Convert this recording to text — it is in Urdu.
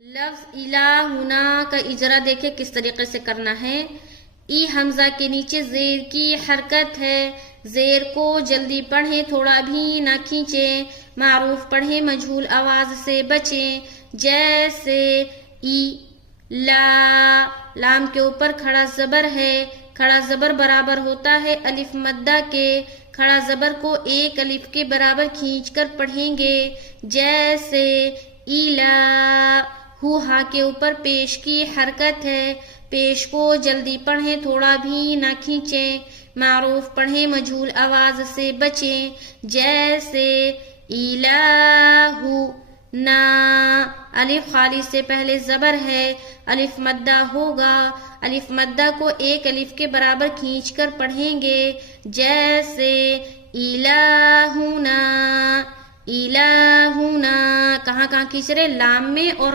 لفظ الہنا کا اجرا دیکھیں کس طریقے سے کرنا ہے۔ ای حمزہ کے نیچے زیر کی حرکت ہے، زیر کو جلدی پڑھیں، تھوڑا بھی نہ کھینچیں، معروف پڑھیں، مجہول آواز سے بچیں، جیسے ای لا۔ لام کے اوپر کھڑا زبر ہے، کھڑا زبر برابر ہوتا ہے الف مدہ کے، کھڑا زبر کو ایک الف کے برابر کھینچ کر پڑھیں گے، جیسے ایلا۔ ہو ہا کے اوپر پیش کی حرکت ہے، پیش کو جلدی پڑھیں، تھوڑا بھی نہ کھینچیں، معروف پڑھیں، مجہول آواز سے بچیں، جیسے الہو نا۔ الف خالی سے پہلے زبر ہے، الف مدہ ہوگا، الف مدہ کو ایک الف کے برابر کھینچ کر پڑھیں گے، جیسے الہونا۔ الہونا کہاں کھینچ رہے؟ لام میں اور